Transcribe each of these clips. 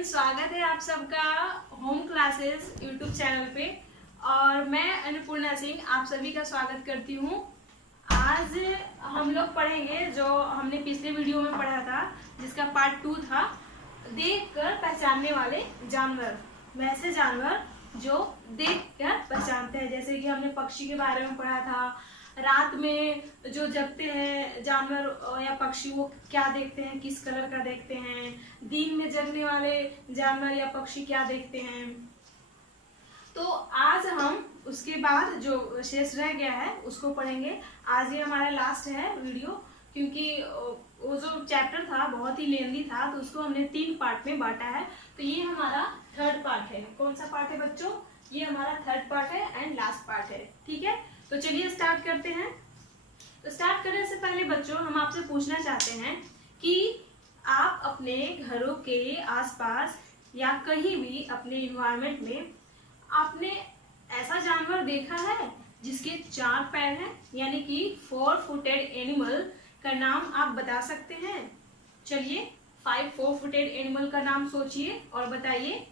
Friends, स्वागत है आप सबका होम क्लासेस यूट्यूब चैनल पे। और मैं अन्नपूर्णा सिंह आप सभी का स्वागत करती हूँ। आज हम लोग पढ़ेंगे जो हमने पिछले वीडियो में पढ़ा था, जिसका पार्ट 2 था, देखकर पहचानने वाले जानवर। वैसे जानवर जो देखकर पहचानते हैं, जैसे कि हमने पक्षी के बारे में पढ़ा था। रात में जो जगते हैं जानवर या पक्षी, वो क्या देखते हैं, किस कलर का देखते हैं। दिन में जगने वाले जानवर या पक्षी क्या देखते हैं। तो आज हम उसके बाद जो शेष रह गया है उसको पढ़ेंगे। आज ये हमारा लास्ट है वीडियो, क्योंकि वो जो चैप्टर था बहुत ही लेंदी था, तो उसको हमने 3 पार्ट में बांटा है। तो ये हमारा 3rd पार्ट है। कौन सा पार्ट है बच्चों? ये हमारा 3rd पार्ट है एंड लास्ट पार्ट है। ठीक है, तो चलिए स्टार्ट करते हैं। तो स्टार्ट करने से पहले बच्चों हम आपसे पूछना चाहते हैं कि आप अपने घरों के आसपास या कहीं भी अपने इन्वायरमेंट में आपने ऐसा जानवर देखा है जिसके 4 पैर हैं, यानी कि 4 फुटेड एनिमल का नाम आप बता सकते हैं? चलिए 5 4 फुटेड एनिमल का नाम सोचिए और बताइए।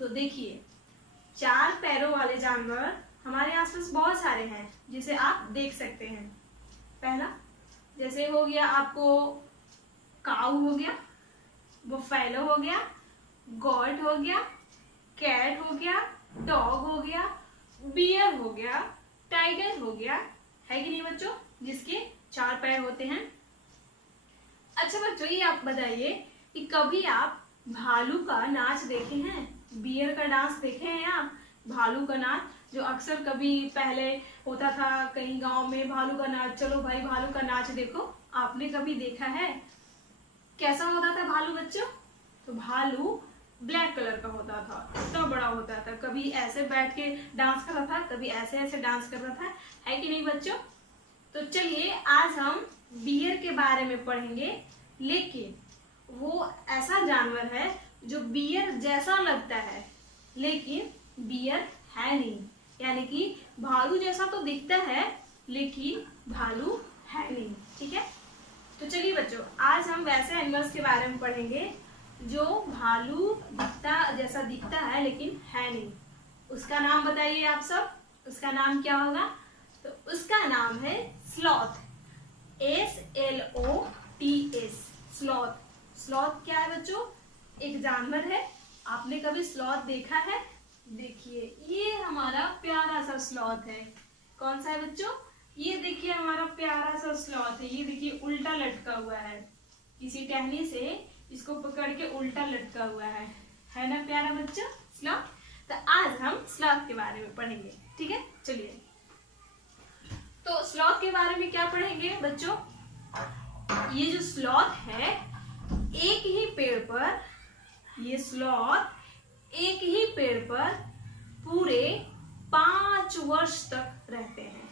तो देखिए, 4 पैरों वाले जानवर हमारे आसपास बहुत सारे हैं जिसे आप देख सकते हैं। पहला जैसे हो गया आपको काऊ हो गया, बफेलो हो गया, गॉट हो गया, कैट हो गया, डॉग हो गया, बियर हो गया, टाइगर हो गया, है कि नहीं बच्चों, जिसके 4 पैर होते हैं। अच्छा बच्चों, ये आप बताइए कि कभी आप भालू का नाच देखे हैं? बियर का डांस देखे हैं आप? भालू का नाच जो अक्सर कभी पहले होता था कहीं गांव में, भालू का नाच, चलो भाई भालू का नाच देखो, आपने कभी देखा है? कैसा होता था भालू बच्चों? तो भालू ब्लैक कलर का होता था, इतना बड़ा होता था, कभी ऐसे बैठ के डांस करता था, कभी ऐसे ऐसे डांस करता था, है कि नहीं बच्चों? तो चलिए आज हम बियर के बारे में पढ़ेंगे, लेकिन वो ऐसा जानवर है जो बियर जैसा लगता है लेकिन बियर है नहीं, यानी कि भालू जैसा तो दिखता है लेकिन भालू है नहीं। ठीक है, तो चलिए बच्चों आज हम वैसे एनिमल्स के बारे में पढ़ेंगे जो भालू जैसा दिखता है लेकिन है नहीं। उसका नाम बताइए आप सब, उसका नाम क्या होगा? तो उसका नाम है स्लॉथ, SLOTS, स्लॉथ। स्लॉथ क्या है बच्चों? एक जानवर है। आपने कभी स्लॉथ देखा है? देखिए ये हमारा प्यारा सा स्लॉथ है। कौन सा है बच्चों? ये देखिए हमारा प्यारा सा स्लॉथ है। ये देखिए उल्टा लटका हुआ है, किसी टहनी से इसको पकड़ के उल्टा लटका हुआ है ना प्यारा बच्चा स्लॉथ? तो आज हम स्लॉथ के बारे में पढ़ेंगे। ठीक है, चलिए। तो स्लॉथ के बारे में क्या पढ़ेंगे बच्चों? ये जो स्लॉथ है एक ही पेड़ पर, ये स्लॉथ एक ही पेड़ पर पूरे 5 वर्ष तक रहते हैं।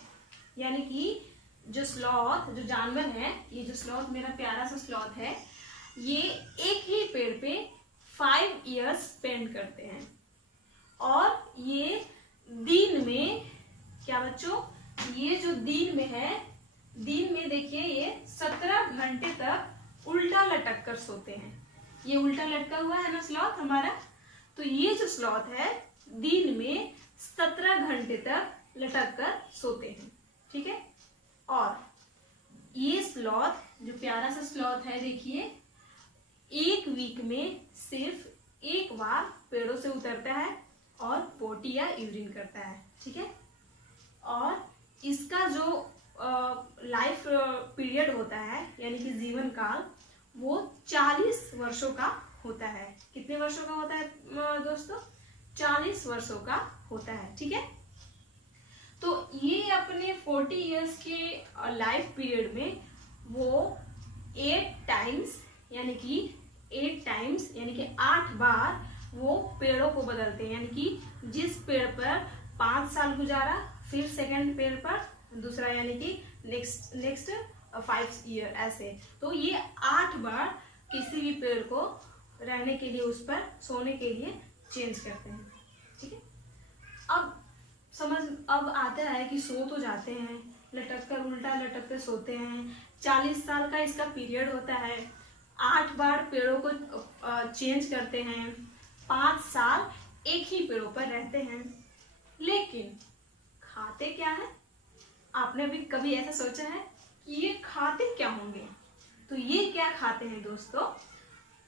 यानी कि जो स्लॉथ, जो जानवर है, ये जो स्लॉथ मेरा प्यारा सा स्लॉथ है, ये एक ही पेड़ पे 5 इयर्स स्पेंड करते हैं। और ये दिन में, क्या बच्चों, ये जो दिन में है, दिन में देखिए ये 17 घंटे तक उल्टा लटक कर सोते हैं। ये उल्टा लटका हुआ है ना स्लॉथ हमारा, तो ये जो स्लॉथ है दिन में 17 घंटे तक लटक कर सोते हैं। ठीक है, और ये स्लॉथ जो प्यारा सा स्लॉथ है, देखिए एक वीक में सिर्फ एक बार पेड़ों से उतरता है और पोटी या यूरिन करता है। ठीक है, और इसका जो लाइफ पीरियड होता है, यानी कि जीवन काल, वो 40 वर्षों का होता है। कितने वर्षों का होता है दोस्तों? 40 वर्षों का होता है। ठीक है, तो ये अपने 40 इयर्स के लाइफ पीरियड में वो 8 टाइम्स यानी कि 8 बार वो पेड़ों को बदलते हैं। यानी कि जिस पेड़ पर 5 साल गुजारा, फिर सेकंड पेड़ पर दूसरा, यानी कि नेक्स्ट 5 ईयर, ऐसे। तो ये 8 बार किसी भी पेड़ को रहने के लिए, उस पर सोने के लिए चेंज करते हैं। ठीक है, अब आता है कि सो तो जाते हैं, लटक कर, उल्टा लटक कर सोते हैं। 40 साल का इसका पीरियड होता है। 8 बार पेड़ों को चेंज करते हैं, 5 साल एक ही पेड़ों पर रहते हैं, लेकिन खाते क्या है? आपने भी कभी ऐसा सोचा है कि ये खाते क्या होंगे? तो ये क्या खाते हैं दोस्तों,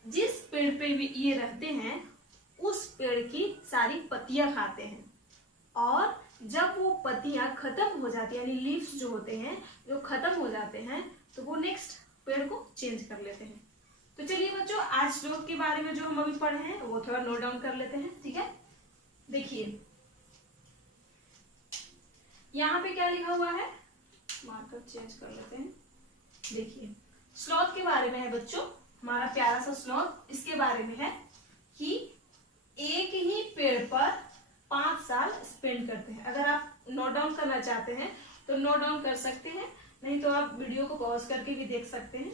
जिस पेड़ पे भी ये रहते हैं उस पेड़ की सारी पत्तियां खाते हैं, और जब वो पत्तियां खत्म हो जाती है, यानी लीव्स जो होते हैं जो खत्म हो जाते हैं, तो वो नेक्स्ट पेड़ को चेंज कर लेते हैं। तो चलिए बच्चों, आज श्लोक के बारे में जो हम अभी पढ़े हैं वो थोड़ा नोट डाउन कर लेते हैं, ठीक है। देखिए यहाँ पे क्या लिखा हुआ है, मार्कर चेंज कर लेते हैं। देखिए स्लॉथ के बारे में है बच्चों, हमारा प्यारा सा स्लॉथ इसके बारे में है कि एक ही पेड़ पर 5 साल स्पेंड करते हैं। अगर आप नोट डाउन करना चाहते हैं तो नोट डाउन कर सकते हैं, नहीं तो आप वीडियो को पॉज करके भी देख सकते हैं।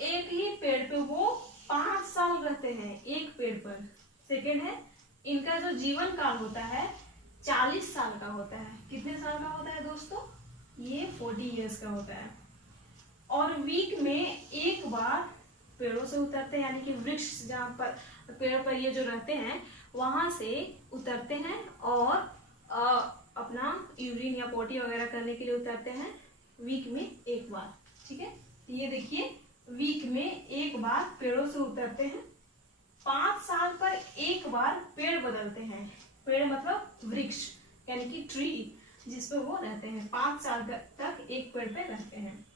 एक ही पेड़ पे वो 5 साल रहते हैं, एक पेड़ पर। सेकेंड है, इनका जो जीवन काल होता है 40 साल का होता है। कितने साल का होता है दोस्तों? ये 40 इयर्स का होता है। और वीक में एक बार पेड़ों से उतरते हैं, यानी कि वृक्ष जहाँ पर पेड़ पर ये जो रहते हैं वहां से उतरते हैं और अपना यूरिन या पोटी वगैरह करने के लिए उतरते हैं वीक में एक बार, ठीक है। ये देखिए वीक में एक बार पेड़ों से उतरते हैं, 5 साल पर एक बार पेड़ बदलते हैं। पेड़ मतलब वृक्ष, यानी कि ट्री, जिस पर वो रहते हैं 5 साल तक एक पेड़ पे रहते हैं।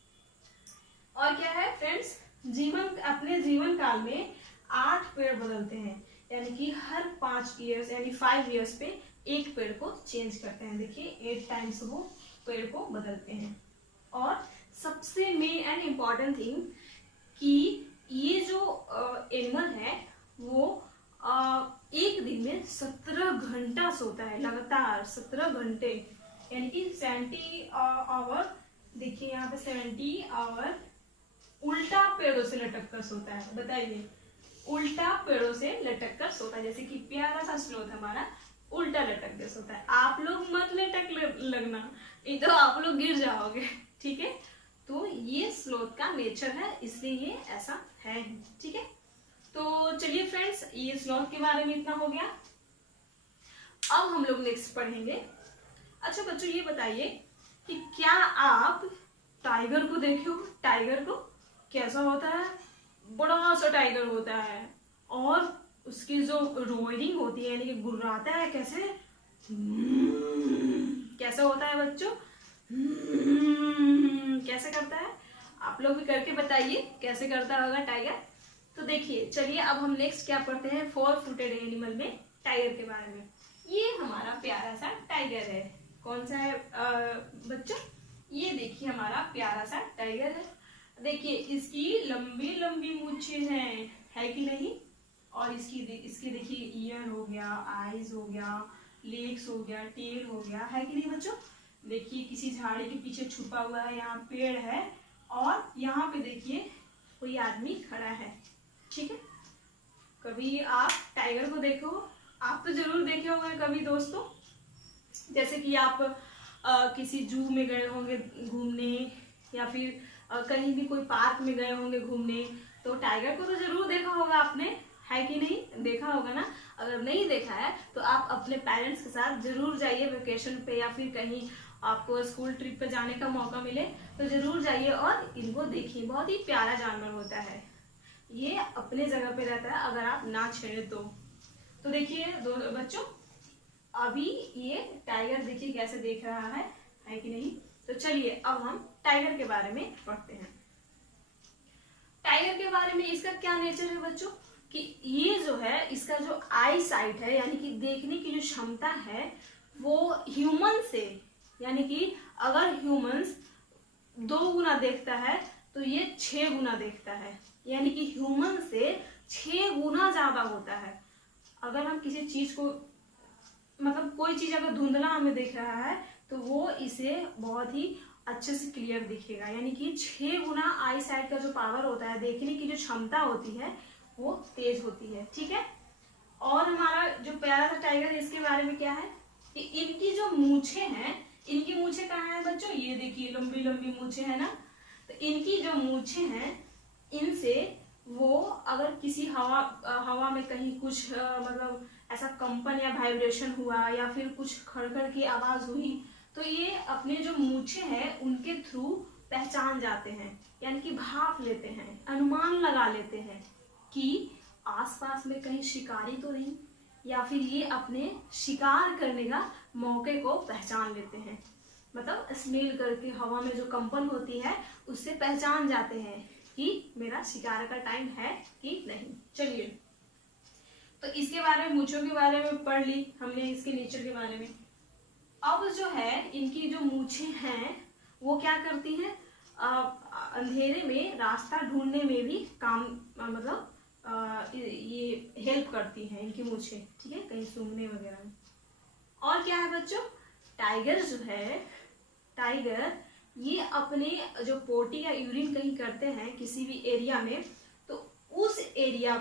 और क्या है फ्रेंड्स, अपने जीवन काल में 8 पेड़ बदलते हैं, यानी कि हर 5 इयर्स यानी 5 इयर्स पे एक पेड़ को चेंज करते हैं। देखिए 8 टाइम्स वो पेड़ को बदलते हैं। और सबसे मेन एंड इम्पॉर्टेंट थिंग कि ये जो एनिमल है वो एक दिन में 17 घंटा सोता है, लगातार 17 घंटे, यानी कि 70 आवर। देखिए यहाँ पे 70 आवर उल्टा पेड़ों से लटक कर सोता है। बताइए, उल्टा पेड़ों से लटक कर सोता है। जैसे कि प्यारा सा स्लोथ हमारा उल्टा लटक कर सोता है। आप लोग मत लटक लगना, नहीं तो आप लोग गिर जाओगे, ठीक है। तो ये स्लोथ का नेचर है, इसलिए ये ऐसा है, ठीक है। तो चलिए फ्रेंड्स, ये स्लोथ के बारे में इतना हो गया। अब हम लोग नेक्स्ट पढ़ेंगे। अच्छा बच्चों ये बताइए कि क्या आप टाइगर को देखे हो? टाइगर को कैसा होता है? बड़ा सा टाइगर होता है, और उसकी जो रोयरिंग होती है, यानी कि गुर्राता है, कैसे कैसा होता है बच्चों? कैसे करता है? आप लोग भी करके बताइए कैसे करता होगा टाइगर। तो देखिए चलिए अब हम नेक्स्ट क्या पढ़ते हैं 4 फुटेड एनिमल में टाइगर के बारे में। ये हमारा प्यारा सा टाइगर है। कौन सा है बच्चों? ये देखिए हमारा प्यारा सा टाइगर है। देखिए इसकी लंबी लंबी मूछें हैं, है कि नहीं? और इसकी देखिए ईयर हो गया, आईज हो गया, लेग्स हो गया, टेल हो गया, है कि नहीं बच्चों? देखिए किसी झाड़ी के पीछे छुपा हुआ है, यहाँ पेड़ है, और यहाँ पे देखिए कोई आदमी खड़ा है, ठीक है। कभी आप टाइगर को देखो, आप तो जरूर देखे होंगे कभी दोस्तों। जैसे कि आप किसी जू में गए होंगे घूमने, या फिर कहीं भी कोई पार्क में गए होंगे घूमने, तो टाइगर को तो जरूर देखा होगा आपने, है कि नहीं? देखा होगा ना। अगर नहीं देखा है तो आप अपने पेरेंट्स के साथ जरूर जाइए वेकेशन पे, या फिर कहीं आपको स्कूल ट्रिप पे जाने का मौका मिले तो जरूर जाइए और इनको देखिए। बहुत ही प्यारा जानवर होता है, ये अपने जगह पे रहता है अगर आप ना छेड़े तो देखिए बच्चों, अभी ये टाइगर देखिए कैसे देख रहा है कि नहीं? तो चलिए अब हम टाइगर के बारे में पढ़ते हैं। टाइगर के बारे में इसका क्या नेचर है बच्चों, कि ये जो है इसका जो आई साइट है, यानी कि देखने की जो क्षमता है, वो ह्यूमन से, यानी कि अगर ह्यूमंस 2 गुना देखता है तो ये 6 गुना देखता है, यानी कि ह्यूमन से 6 गुना ज्यादा होता है। अगर हम किसी चीज को, मतलब कोई चीज अगर धुंधला हमें दिख रहा है तो वो इसे बहुत ही अच्छे से क्लियर दिखेगा, यानी कि 6 गुना आई साइट का जो पावर होता है, देखने की जो क्षमता होती है, वो तेज होती है, ठीक है। और हमारा जो प्यारा सा टाइगर है इसके बारे में क्या है कि इनकी जो मूछें हैं, इनकी मूछें कहाँ है बच्चों? ये देखिए लंबी लंबी मूछें है ना। तो इनकी जो मूछें हैं, इनसे वो अगर किसी हवा में कहीं कुछ मतलब ऐसा कंपन या वाइब्रेशन हुआ या फिर कुछ खड़खड़ की आवाज हुई, तो ये अपने जो मूछें हैं उनके थ्रू पहचान जाते हैं, यानी कि भाप लेते हैं, अनुमान लगा लेते हैं कि आसपास में कहीं शिकारी तो नहीं, या फिर ये अपने शिकार करने का मौके को पहचान लेते हैं। मतलब स्मेल करके हवा में जो कंपन होती है उससे पहचान जाते हैं कि मेरा शिकार का टाइम है कि नहीं। चलिए, तो इसके बारे में, मूंछों के बारे में पढ़ ली हमने, इसके नेचर के बारे में। अब जो है इनकी जो मूछें हैं वो क्या करती हैं, अंधेरे में रास्ता ढूंढने में भी काम मतलब ये हेल्प करती हैं इनकी मूछें, ठीक है, कहीं सूंघने वगैरह में। और क्या है बच्चों, टाइगर जो है, टाइगर ये अपने जो पोटी या यूरिन कहीं करते हैं किसी भी एरिया में, तो उस एरिया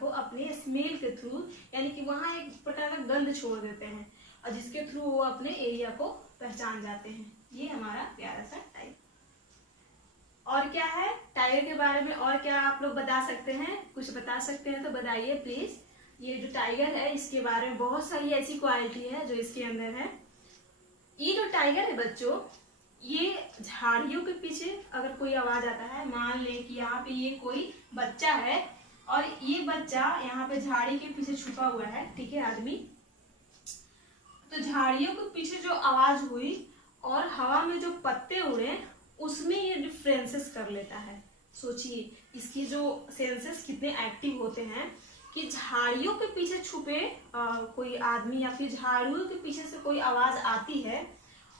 को अपने स्मेल के थ्रू, यानी कि वहां एक प्रकार का गंध छोड़ देते हैं और जिसके थ्रू वो अपने एरिया को पहचान जाते हैं। ये हमारा प्यारा सा टाइगर। और क्या है टाइगर के बारे में, और क्या आप लोग बता सकते हैं, कुछ बता सकते हैं तो बताइए प्लीज। ये जो टाइगर है इसके बारे में बहुत सारी ऐसी क्वालिटी है जो इसके अंदर है। ये जो टाइगर है बच्चों, ये झाड़ियों के पीछे अगर कोई आवाज आता है, मान ले कि यहाँ पे ये कोई बच्चा है और ये बच्चा यहाँ पे झाड़ी के पीछे छुपा हुआ है, ठीक है आदमी, तो झाड़ियों के पीछे जो आवाज हुई और हवा में जो पत्ते उड़े उसमें ये डिफरेंसेस कर लेता है। सोचिए इसकी जो सेंसेस कितने एक्टिव होते हैं कि झाड़ियों के पीछे छुपे कोई आदमी या फिर झाड़ियों के पीछे से कोई आवाज आती है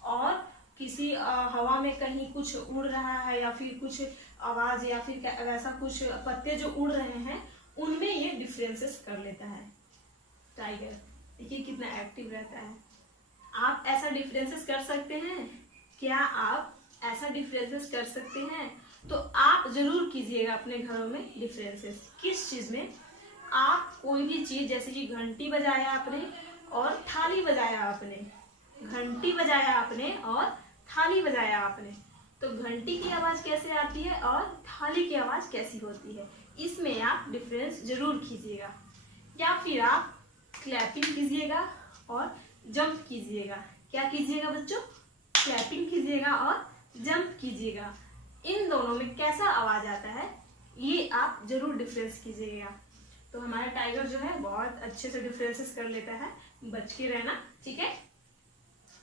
और किसी हवा में कहीं कुछ उड़ रहा है या फिर कुछ आवाज या फिर वैसा कुछ पत्ते जो उड़ रहे हैं उनमें ये डिफरेंसेस कर लेता है टाइगर। देखिए कितना एक्टिव रहता है। आप ऐसा डिफरेंसेस कर सकते हैं? क्या आप ऐसा डिफरेंसेस कर सकते हैं? तो आप जरूर कीजिएगा अपने घरों में डिफरेंसेस। किस चीज में? आप कोई भी चीज, जैसे कि घंटी बजाया आपने और थाली बजाया आपने, घंटी बजाया आपने और थाली बजाया आपने, तो घंटी की आवाज कैसे आती है और थाली की आवाज कैसी होती है, इसमें आप डिफरेंस जरूर कीजिएगा। या फिर आप क्लैपिंग कीजिएगा और जंप कीजिएगा। क्या कीजिएगा बच्चों? क्लैपिंग कीजिएगा और जंप कीजिएगा। इन दोनों में कैसा आवाज आता है ये आप जरूर डिफरेंस कीजिएगा। तो हमारा टाइगर जो है बहुत अच्छे से डिफरेंसेस कर लेता है, बच के रहना, ठीक है।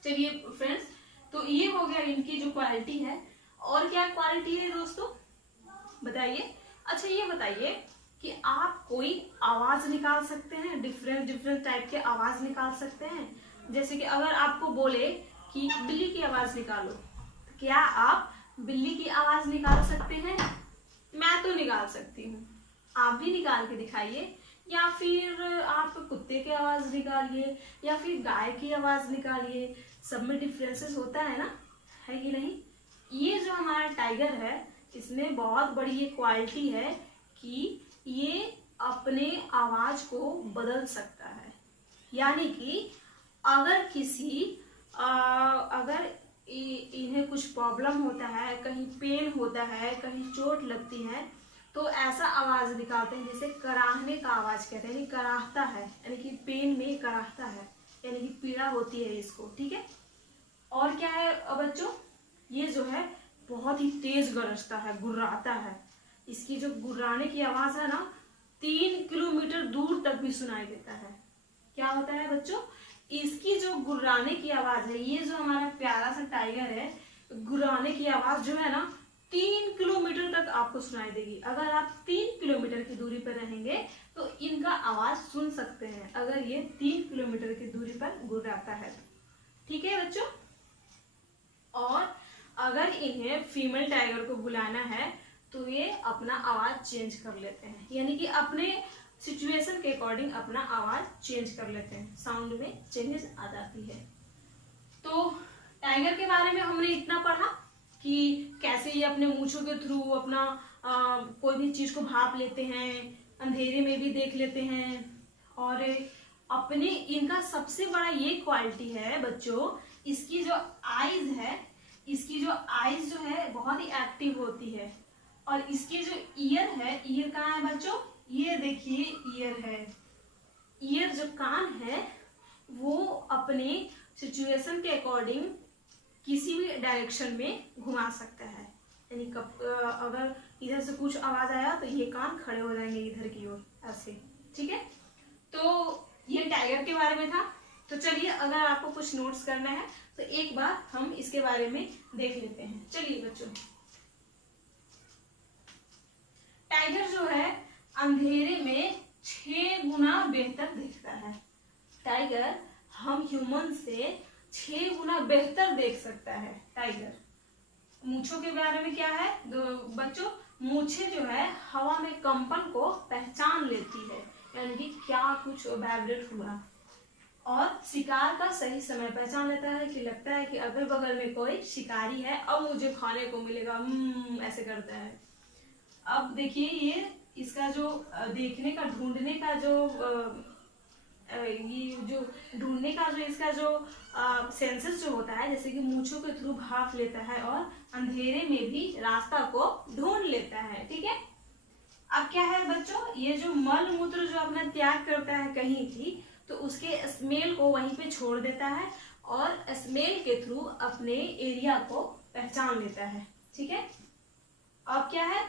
चलिए फ्रेंड्स, तो ये हो गया इनकी जो क्वालिटी है। और क्या क्वालिटी है दोस्तों बताइए। अच्छा ये बताइए कि आप कोई आवाज निकाल सकते हैं, डिफरेंट डिफरेंट टाइप के आवाज निकाल सकते हैं। जैसे कि अगर आपको बोले कि बिल्ली की आवाज निकालो, तो क्या आप बिल्ली की आवाज निकाल सकते हैं? मैं तो निकाल सकती हूँ, आप भी निकाल के दिखाइए। या फिर आप कुत्ते की आवाज निकालिए या फिर गाय की आवाज निकालिए। सब में डिफरेंसेस होता है ना, है कि नहीं। ये जो हमारा टाइगर है इसमें बहुत बड़ी ये क्वालिटी है कि ये अपने आवाज को बदल सकता है। यानी कि अगर किसी अगर इन्हें कुछ प्रॉब्लम होता है, कहीं पेन होता है, कहीं चोट लगती है, तो ऐसा आवाज निकालते हैं जैसे कराहने का आवाज कहते हैं, यानी कराहता है, यानी कि पेन में कराहता है, यानी कि पीड़ा होती है इसको, ठीक है। और क्या है बच्चों, ये जो है बहुत ही तेज गरजता है, गुर्राता है। इसकी जो गुर्राने की आवाज है ना 3 किलोमीटर दूर तक भी सुनाई देता है। क्या होता है बच्चों, इसकी जो गुर्राने की आवाज है, ये जो हमारा प्यारा सा टाइगर है, गुर्राने की आवाज जो है ना 3 किलोमीटर तक आपको सुनाई देगी। अगर आप 3 किलोमीटर की दूरी पर रहेंगे तो इनका आवाज सुन सकते हैं, अगर ये 3 किलोमीटर की दूरी पर गुर्राता है, ठीक है बच्चों। और अगर इन्हें फीमेल टाइगर को बुलाना है तो ये अपना आवाज चेंज कर लेते हैं, यानी कि अपने सिचुएशन के अकॉर्डिंग अपना आवाज चेंज कर लेते हैं, साउंड में चेंजेस आ जाती है। तो टाइगर के बारे में हमने इतना पढ़ा कि कैसे ये अपने मूंछों के थ्रू अपना कोई भी चीज को भाप लेते हैं, अंधेरे में भी देख लेते हैं। और अपने इनका सबसे बड़ा ये क्वालिटी है बच्चों, इसकी जो आईज है, इसकी जो आईज जो है बहुत ही एक्टिव होती है। और इसकी जो ईयर है, ईयर कहाँ है बच्चों, ये देखिए ईयर है। ईयर जो कान है वो अपने सिचुएशन के अकॉर्डिंग किसी भी डायरेक्शन में घुमा सकता है। यानी अगर इधर से कुछ आवाज आया तो ये कान खड़े हो जाएंगे इधर की ओर ऐसे, ठीक है। तो ये टाइगर के बारे में था। तो चलिए, अगर आपको कुछ नोट्स करना है तो एक बार हम इसके बारे में देख लेते हैं। चलिए बच्चों, टाइगर जो है अंधेरे में 6 गुना बेहतर दिखता है। टाइगर हम ह्यूमन से 6 गुना बेहतर देख सकता है टाइगर। मूंछों के बारे में क्या है बच्चों, मूछें जो है हवा में कंपन को पहचान लेती है, यानी कि क्या कुछ वाइब्रेट हुआ। और शिकार का सही समय पहचान लेता है कि लगता है कि अगल बगल में कोई शिकारी है, अब मुझे खाने को मिलेगा, ऐसे करता है। अब देखिए, ये इसका जो देखने का, ढूंढने का जो ये जो ढूंढने का जो इसका जो सेंसेस जो होता है, जैसे कि मूंछों के थ्रू भाप लेता है और अंधेरे में भी रास्ता को ढूंढ लेता है, ठीक है। अब क्या है बच्चों, ये जो मल मूत्र जो अपना त्याग करता है कहीं भी, तो उसके स्मेल को वहीं पे छोड़ देता है और स्मेल के थ्रू अपने एरिया को पहचान लेता है, ठीक है। अब क्या है,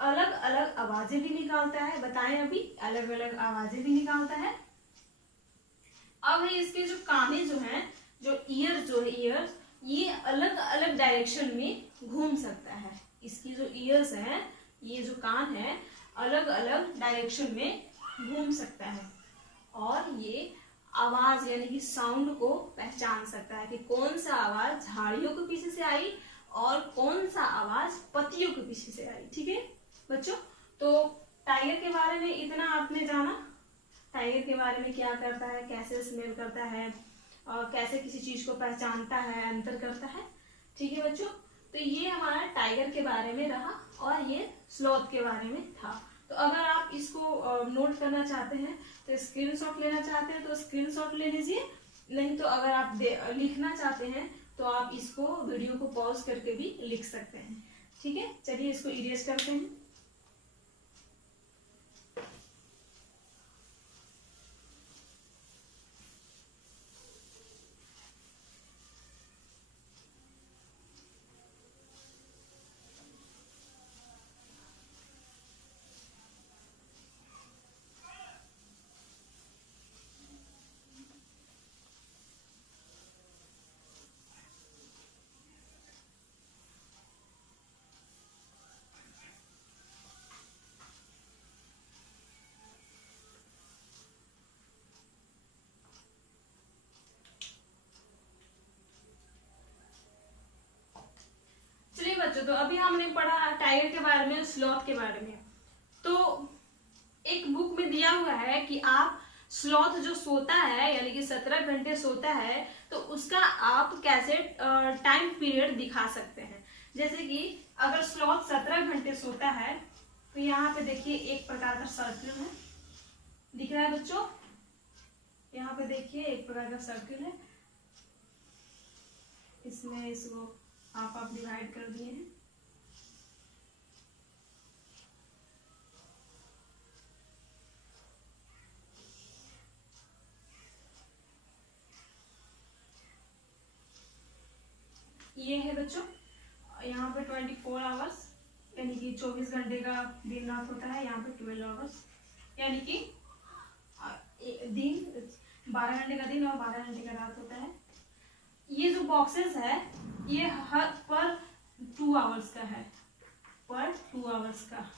अलग अलग आवाजें भी निकालता है, बताएं अभी, अलग अलग आवाजें भी निकालता है। अब है इसके जो काने जो हैं, जो ईयर जो है, ईयर्स, ये अलग अलग डायरेक्शन में घूम सकता है। इसकी जो ईयर्स हैं, ये जो कान है, अलग अलग डायरेक्शन में घूम सकता है और ये आवाज यानी कि साउंड को पहचान सकता है कि कौन सा आवाज झाड़ियों के पीछे से आई और कौन सा आवाज पत्तियों के पीछे से आई, ठीक है बच्चों। तो टाइगर के बारे में इतना आपने जाना, टाइगर के बारे में क्या करता है, कैसे स्मेल करता है और कैसे किसी चीज को पहचानता है, अंतर करता है, ठीक है बच्चों। तो ये हमारा टाइगर के बारे में रहा और ये स्लॉथ के बारे में था। तो अगर आप इसको नोट करना चाहते हैं तो स्क्रीनशॉट लेना चाहते हैं तो स्क्रीनशॉट ले लीजिए, नहीं तो अगर आप लिखना चाहते हैं तो आप इसको वीडियो को पॉज करके भी लिख सकते हैं, ठीक है। चलिए इसको इरेज करते हैं। तो अभी हमने पढ़ा टाइगर के बारे में, स्लॉथ के बारे में। तो एक बुक में दिया हुआ है कि आप स्लॉथ जो सोता है यानी कि 17 घंटे सोता है, तो उसका आप कैसे टाइम पीरियड दिखा सकते हैं। जैसे कि अगर स्लॉथ 17 घंटे सोता है तो यहाँ पे देखिए एक प्रकार का सर्किल है, दिख रहा है बच्चों, यहाँ पे देखिए एक प्रकार का सर्किल है, इसमें इसको आप डिवाइड कर दिए हैं। ये है बच्चों, यहाँ पे 24 आवर्स यानी कि 24 घंटे का दिन रात होता है, यहाँ पे 12 आवर्स यानी कि दिन 12 घंटे का दिन और 12 घंटे का रात होता है। ये जो बॉक्सेस है ये हर पर 2 आवर्स का है, पर 2 आवर्स का।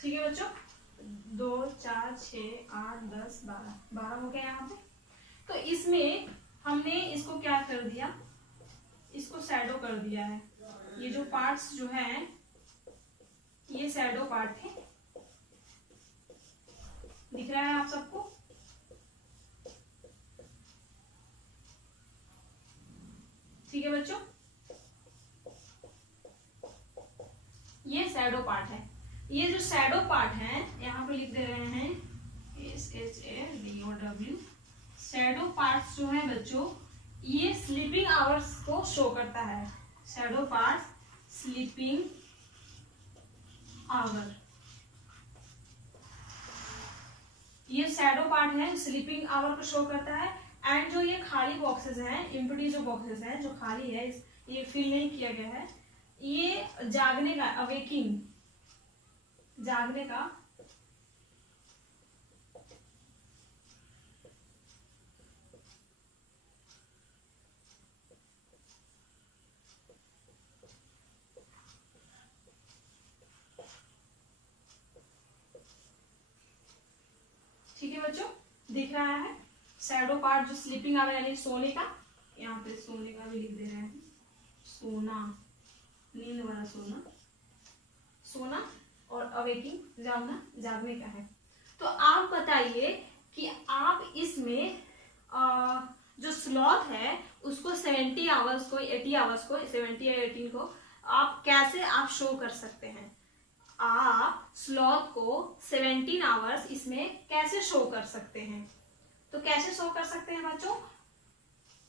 ठीक है बच्चों, 2 4 6 8 10 12 हो गया यहाँ पे। तो इसमें हमने इसको क्या कर दिया, इसको शैडो कर दिया है। ये जो पार्ट्स जो हैं ये शैडो पार्ट है, दिख रहा है आप सबको। ठीक है बच्चों, शैडो पार्ट है। ये जो शैडो पार्ट है यहाँ पे लिख दे रहे हैं SHADOW। शैडो पार्ट्स जो है बच्चों ये स्लीपिंग आवर्स को शो करता है। शैडो पार्ट स्लीपिंग आवर, ये शैडो पार्ट है स्लीपिंग आवर को शो करता है। एंड जो ये खाली बॉक्सेस हैं, एम्प्टी जो बॉक्सेस हैं जो खाली है, ये फिल नहीं किया गया है, ये जागने का, अवेकिंग, जागने का ठीक है बच्चों, दिख रहा है शैडो पार्ट जो स्लीपिंग आवर यानी सोने का, यहाँ पे सोने का भी लिख दे रहे हैं, सोना, नींद वाला सोना, सोना, और अवेकिंग जागना, जागने का है। तो आप बताइए कि आप इसमें जो स्लॉथ है उसको 70 आवर्स को, 80 आवर्स को, 70 या 18 को आप कैसे आप शो कर सकते हैं। आप स्लॉथ को 17 आवर्स इसमें कैसे शो कर सकते हैं। तो कैसे शो कर सकते हैं बच्चों,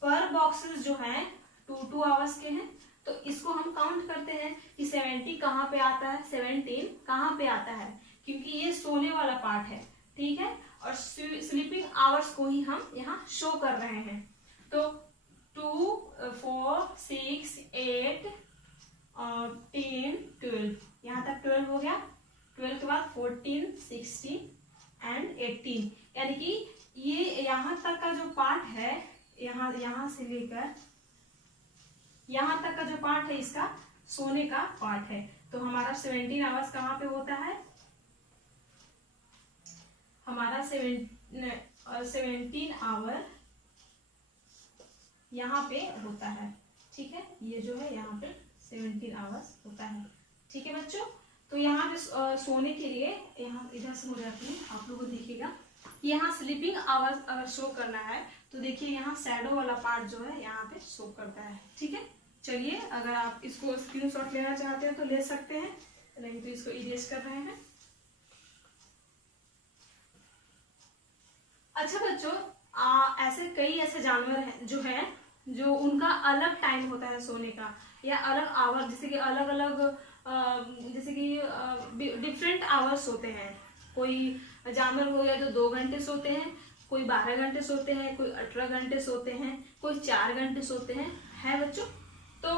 पर बॉक्सेस जो हैं 2 आवर्स के हैं, तो इसको हम काउंट करते हैं कि 70 कहाँ पे आता है, 17 कहाँ पे आता है, क्योंकि ये सोने वाला पार्ट है, ठीक है, और स्लीपिंग आवर्स को ही हम यहाँ शो कर रहे हैं। तो 2, 4, 6, 8 और 10, 12, यहाँ तक 12 हो गया। 12 के बाद 14, 16 एंड 18, यानी कि ये यहाँ तक का जो पार्ट है, यहाँ से लेकर यहाँ तक का जो पार्ट है इसका सोने का पार्ट है। तो हमारा 17 आवर्स कहाँ पे होता है, हमारा 17 आवर यहाँ पे होता है, ठीक है, ये जो है यहाँ पे 17 आवर्स होता है, ठीक है बच्चों। तो यहाँ पे सोने के लिए, यहाँ इधर से हो जाती है, आप लोगों को दिखेगा यहाँ स्लीपिंग आवर्स अगर शो करना है तो देखिए यहाँ शैडो वाला पार्ट जो है यहाँ पे शो करता है, ठीक है। चलिए अगर आप इसको स्क्रीनशॉट लेना चाहते हैं तो ले सकते हैं, नहीं तो इसको इरेज कर रहे हैं। अच्छा बच्चों, ऐसे कई ऐसे जानवर हैं जो उनका अलग टाइम होता है सोने का, या अलग आवर, जैसे कि अलग अलग जैसे कि डिफरेंट आवर्स होते हैं। कोई जानवर हो गया जो 2 घंटे सोते हैं, कोई 12 घंटे सोते हैं, कोई 18 घंटे सोते हैं, कोई 4 घंटे सोते हैं, है बच्चों। तो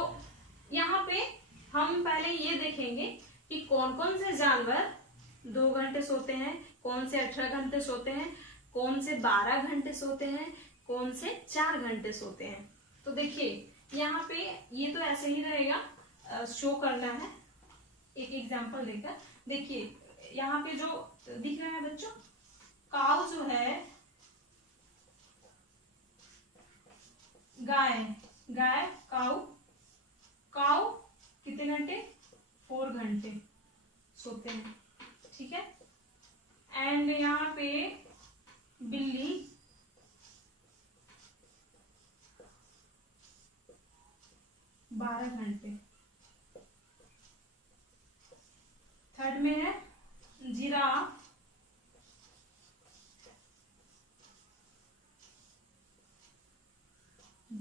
यहाँ पे हम पहले ये देखेंगे कि कौन कौन से जानवर 2 घंटे सोते हैं, कौन से 18 घंटे सोते हैं, कौन से 12 घंटे सोते हैं, कौन से 4 घंटे सोते हैं। तो देखिए यहाँ पे ये तो ऐसे ही रहेगा, शो करना है एक एग्जांपल देकर। देखिए यहाँ पे जो दिख रहा है बच्चों, काऊ जो है, गाय काऊ कितने घंटे, 4 घंटे सोते हैं, ठीक है। एंड यहाँ पे बिल्ली बारह घंटे। थर्ड में है जिराफ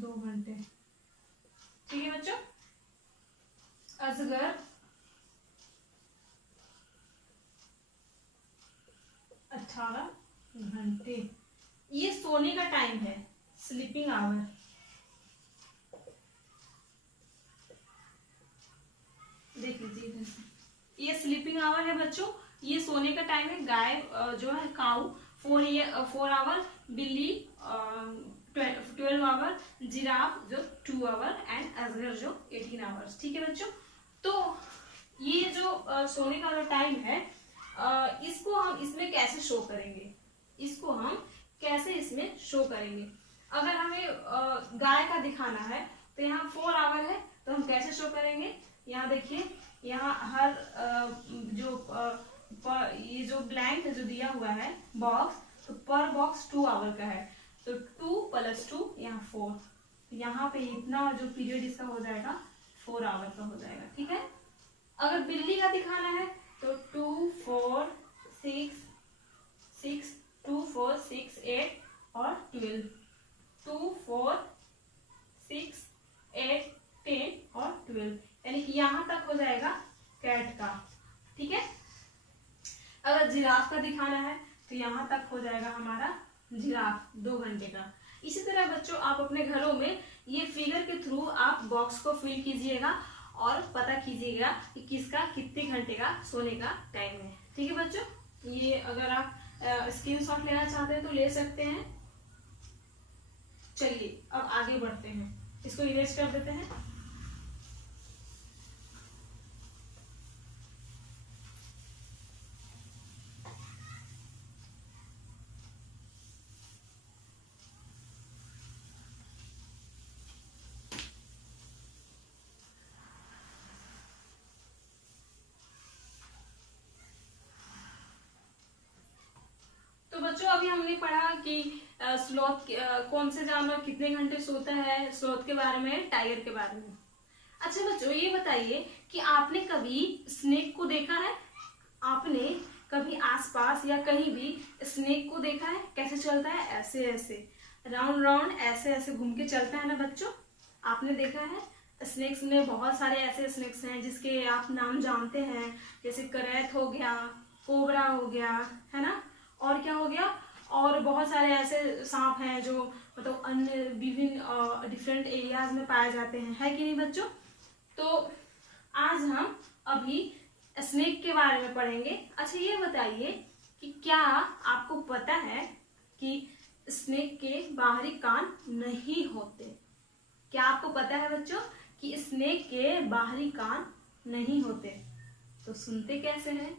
2 घंटे, ठीक है बच्चों। अजगर 18 घंटे। ये सोने का टाइम है, स्लीपिंग आवर। देख लीजिए, ये स्लीपिंग आवर है बच्चों, ये सोने का टाइम है। गाय जो है काऊ 4 आवर, बिल्ली 12 आवर, जिराफ जो 2 आवर एंड अजगर जो 18 आवर्स, ठीक है बच्चों। तो ये जो सोने का जो टाइम है, इसको हम इसमें कैसे शो करेंगे, इसको हम कैसे इसमें शो करेंगे। अगर हमें गाय का दिखाना है तो यहाँ 4 आवर है, तो हम कैसे शो करेंगे। यहाँ देखिए, यहाँ हर ये जो ब्लैंक जो दिया हुआ है बॉक्स, तो पर बॉक्स 2 आवर का है, तो 2 + 2 यहाँ 4, यहाँ पे इतना जो पीरियड इसका हो जाएगा 4 आवर का हो जाएगा, ठीक है। अगर बिल्ली का दिखाना है तो 2 4 6 6 2 4 6 8 और 12, 2 4 6 8 10 और 12, यानी कि यहाँ तक हो जाएगा कैट का। ठीक है। अगर जिराफ का दिखाना है तो यहाँ तक हो जाएगा हमारा जिराफ 2 घंटे का। इसी तरह बच्चों आप अपने घरों में ये फिगर के थ्रू आप बॉक्स को फिल कीजिएगा और पता कीजिएगा कि किसका कितने घंटे का सोने का टाइम है। ठीक है बच्चों, ये अगर आप स्क्रीनशॉट लेना चाहते हैं तो ले सकते हैं। चलिए अब आगे बढ़ते हैं, इसको इरेज कर देते हैं। तो बच्चों अभी हमने पढ़ा कि स्लॉथ कौन से जानवर कितने घंटे सोता है, स्लॉथ के बारे में, टाइगर के बारे में। अच्छा बच्चों ये बताइए कि आपने कभी स्नेक को देखा है? आपने कभी आसपास या कहीं भी स्नेक को देखा है? कैसे चलता है? ऐसे ऐसे राउंड राउंड ऐसे ऐसे घूम के चलता है ना बच्चों, आपने देखा है? स्नेक्स में बहुत सारे ऐसे स्नेक्स हैं जिसके आप नाम जानते हैं, जैसे करैत हो गया, कोबरा हो गया, है ना, और क्या हो गया, और बहुत सारे ऐसे सांप हैं जो मतलब अन्य विभिन्न डिफरेंट एरियाज में पाए जाते हैं, है कि नहीं बच्चों। तो आज हम अभी स्नेक के बारे में पढ़ेंगे। अच्छा ये बताइए कि क्या आपको पता है कि स्नेक के बाहरी कान नहीं होते? क्या आपको पता है बच्चों कि स्नेक के बाहरी कान नहीं होते? तो सुनते कैसे हैं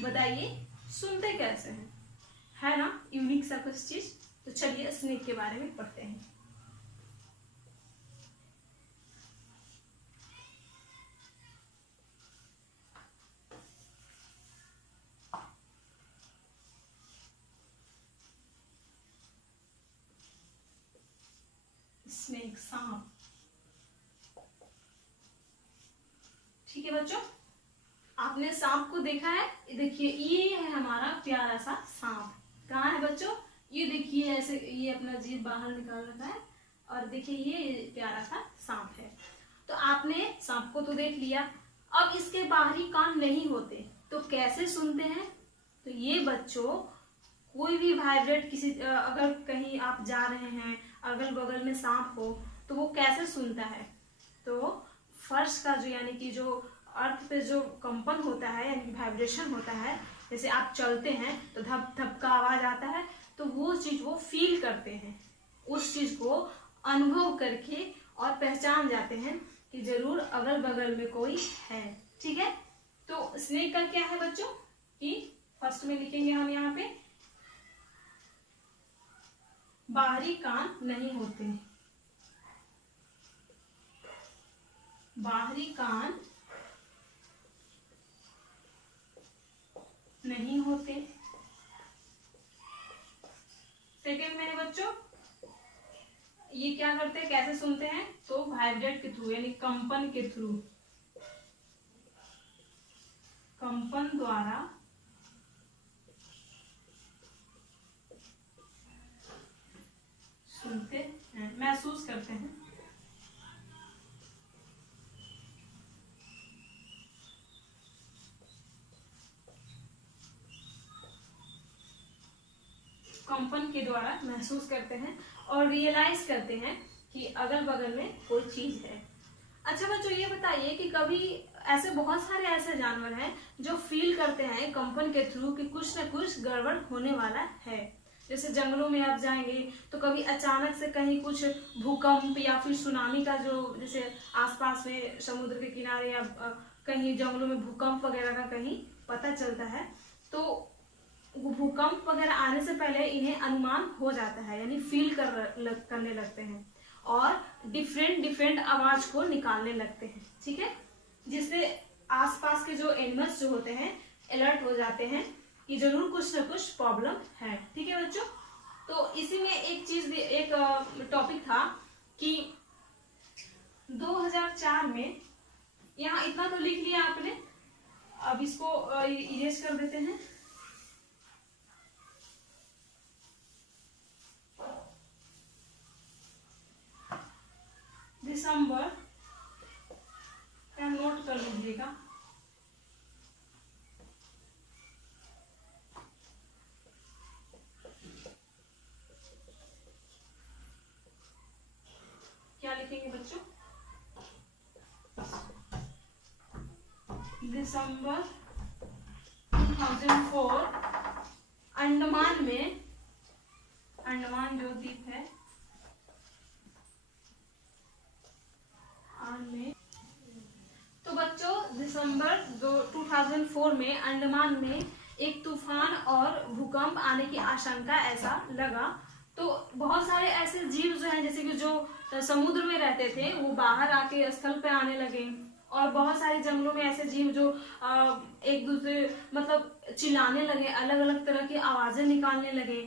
बताइए, सुनते कैसे हैं, है ना यूनिक सा कुछ चीज। तो चलिए स्नेक के बारे में पढ़ते हैं। स्नेक, सांप। ठीक है बच्चों, आपने सांप को देखा है? देखिए ये है हमारा प्यारा सा सांप। कहाँ है बच्चों? ये देखिए ऐसे ये अपना जीभ बाहर निकाल रखा है और देखिए ये प्यारा सा सांप है। तो आपने सांप को तो देख लिया, अब इसके बाहरी कान नहीं होते तो कैसे सुनते हैं? तो ये बच्चों कोई भी वाइब्रेट किसी अगर कहीं आप जा रहे हैं, अगल बगल में सांप हो तो वो कैसे सुनता है? तो फर्श का जो यानी कि जो अर्थ पे जो कंपन होता है यानी वाइब्रेशन होता है, जैसे आप चलते हैं तो धप धप का आवाज आता है, तो वो चीज वो फील करते हैं, उस चीज को अनुभव करके और पहचान जाते हैं कि जरूर अगल बगल में कोई है। ठीक है। तो स्नेक का क्या है बच्चों कि फर्स्ट में लिखेंगे हम यहाँ पे बाहरी कान नहीं होते, बाहरी कान नहीं होते। सेकेंड में है बच्चों ये क्या करते हैं, कैसे सुनते हैं? तो वाइब्रेट के थ्रू यानी कंपन के थ्रू, कंपन द्वारा सुनते हैं, महसूस करते हैं। कंपन के द्वारा महसूस करते हैं और रियलाइज करते हैं कि अगल बगल में कोई चीज है। अच्छा बच्चों ये बताइए कि कभी ऐसे बहुत सारे ऐसे जानवर हैं जो फील करते हैं कंपन के थ्रू कि कुछ न कुछ गड़बड़ होने वाला है। जैसे जंगलों में आप जाएंगे तो कभी अचानक से कहीं कुछ भूकंप या फिर सुनामी का जो जैसे आसपास में समुद्र के किनारे या कहीं जंगलों में भूकंप वगैरह का कहीं पता चलता है, तो भूकंप वगैरह आने से पहले इन्हें अनुमान हो जाता है यानी फील करने लगते हैं और डिफरेंट डिफरेंट आवाज को निकालने लगते हैं। ठीक है, जिससे आसपास के जो एनिमल्स जो होते हैं अलर्ट हो जाते हैं कि जरूर कुछ ना कुछ प्रॉब्लम है। ठीक है बच्चों, तो इसी में एक चीज भी एक टॉपिक था कि 2004 में, यहाँ इतना तो लिख लिया आपने, अब इसको इरेज कर देते हैं। दिसंबर नोट कर लीजिएगा। क्या लिखेंगे बच्चों? दिसंबर 2004 अंडमान में, अंडमान जो द्वीप है में, तो बच्चों दिसंबर 2004 में अंडमान में एक तूफान और भूकंप आने की आशंका ऐसा लगा। तो बहुत सारे ऐसे जीव जो हैं, जैसे कि जो समुद्र में रहते थे वो बाहर आके स्थल पे आने लगे, और बहुत सारे जंगलों में ऐसे जीव जो एक दूसरे मतलब चिल्लाने लगे, अलग अलग तरह की आवाजें निकालने लगे।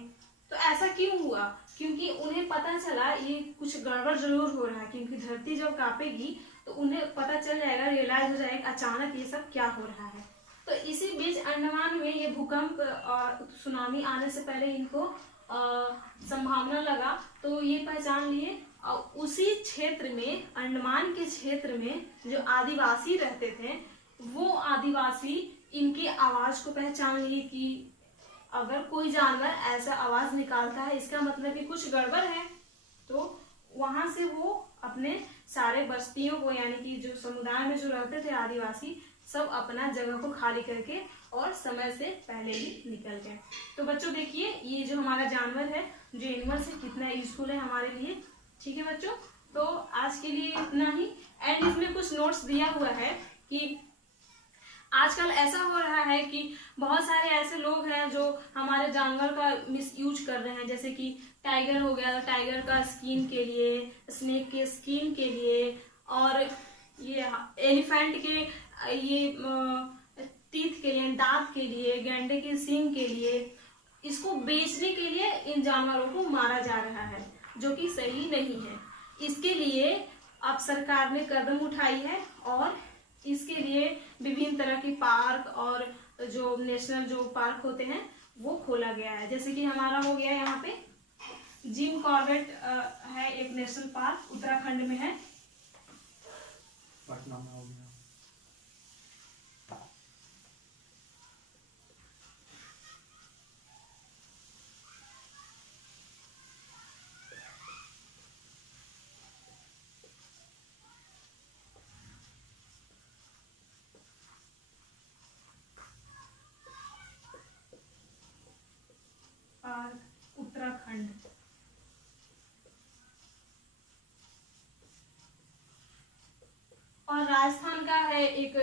तो ऐसा क्यों हुआ? क्योंकि उन्हें पता चला ये कुछ गड़बड़ जरूर हो रहा है, क्योंकि धरती जब कांपेगी तो उन्हें पता चल जाएगा, रियलाइज हो जाएगा अचानक ये सब क्या हो रहा है। तो इसी बीच अंडमान में ये भूकंप और सुनामी आने से पहले इनको संभावना लगा, तो ये पहचान लिए। और उसी क्षेत्र में, अंडमान के क्षेत्र में जो आदिवासी रहते थे, वो आदिवासी इनकी आवाज को पहचान लिए कि अगर कोई जानवर ऐसा आवाज निकालता है इसका मतलब कि कुछ गड़बड़ है। तो वहां से वो अपने सारे बस्तियों को, यानी कि जो समुदाय में जो रहते थे आदिवासी, सब अपना जगह को खाली करके और समय से पहले ही निकल गए। तो बच्चों देखिए ये जो हमारा जानवर है, जो एनिमल्स है, कितना यूजफुल है हमारे लिए। ठीक है बच्चों, तो आज के लिए इतना ही। एंड इसमें कुछ नोट्स दिया हुआ है कि आजकल ऐसा हो रहा है कि बहुत सारे ऐसे लोग हैं जो हमारे जानवर का मिसयूज कर रहे हैं, जैसे कि टाइगर हो गया, टाइगर का स्किन के लिए, स्नेक के स्किन के लिए, और ये एलिफेंट के ये टीथ के लिए, दांत के लिए, गैंडे के सींग के लिए, इसको बेचने के लिए इन जानवरों को मारा जा रहा है, जो कि सही नहीं है। इसके लिए अब सरकार ने कदम उठाई है और इसके लिए विभिन्न तरह की पार्क और जो नेशनल जो पार्क होते हैं वो खोला गया है। जैसे कि हमारा हो गया यहाँ पे जिम कॉर्बेट है, एक नेशनल पार्क उत्तराखंड में है। पटना में हो गया। उत्तराखंड। और राजस्थान का है एक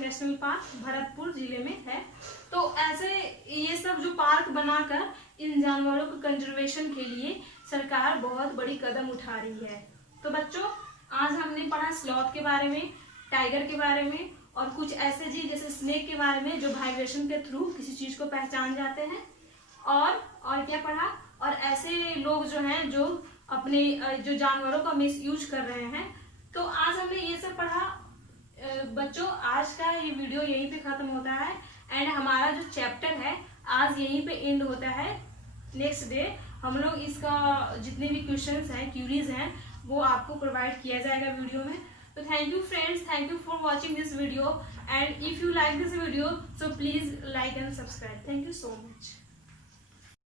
नेशनल पार्क, भरतपुर जिले में है। तो ऐसे ये सब जो पार्क बनाकर इन जानवरों को कंजर्वेशन के लिए सरकार बहुत बड़ी कदम उठा रही है। तो बच्चों आज हमने पढ़ा स्लॉथ के बारे में, टाइगर के बारे में, और कुछ ऐसे जीव जैसे स्नेक के बारे में जो वाइब्रेशन के थ्रू किसी चीज को पहचान जाते हैं। और क्या पढ़ा, और ऐसे लोग जो हैं जो अपने जो जानवरों का मिसयूज कर रहे हैं। तो आज हमने ये सब पढ़ा। बच्चों आज का ये वीडियो यहीं पे खत्म होता है, एंड हमारा जो चैप्टर है आज यहीं पे एंड होता है। नेक्स्ट डे हम लोग इसका जितने भी क्वेश्चंस हैं, क्यूरीज हैं, वो आपको प्रोवाइड किया जाएगा वीडियो में। तो thank you friends, thank you for watching this video, and if you like this video so please like and subscribe. Thank you so much.